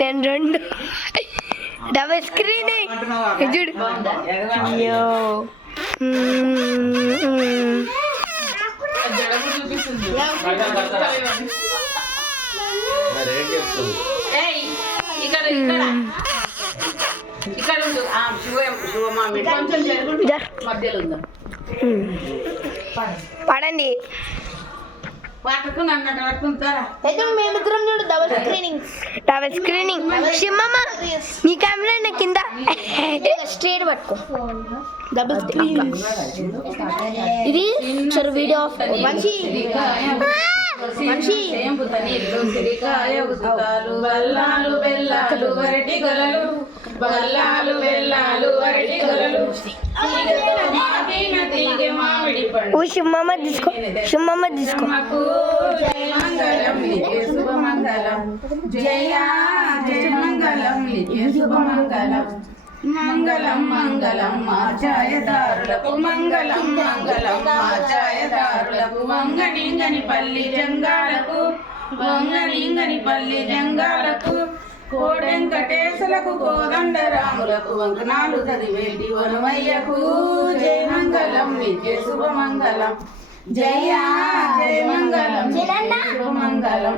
నేను 2 double screen చూడు. అయ్యో పడండి. మేమిద్దరం చూడు డబుల్ స్క్రీనింగ్. షిమ్మమ్మ నీ కెమెరా కింద స్ట్రేట్ పట్టుకో. డబుల్ స్క్రీన్ ఇది సరే వీడియో ఆఫ్ మనిషి బల్లాలు బెల్లాలు వరటి గొలలు బల్లాలు బెల్లాలు వరటి గొలలు మామిడి పండు షిమ్మమ్మ తీసుకో. జయ మంగళం నిత్య శుభమంగళం జయ జయ మంగళం నిత్య శుభమంగళం మంగళం మంగళం మాచాయదారులకు మంగళం మంగళం మాచాయదారులకు వంగనింగని పల్లి జంగాలకు వంగనింగని పల్లి జంగాలకు కోడెంకటేశలకు కోదండరాములకు వంకనాలు చదివేటి వనమయ్యకు జయ మంగళం నిత్య శుభమంగళం జయ జయ మంగళం శుభమంగళం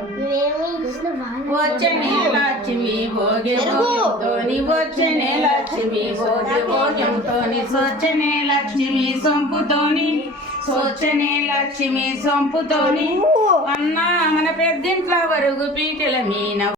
వచ్చనే లక్ష్మి భోగ్య భోగ్యంతోని వచ్చనే లక్ష్మి భోగ్య భోగ్యంతోని స్వచ్ఛనే లక్ష్మి సొంపుతోని అన్నా మన పెద్దింట్ల వరుగు పీటల మీన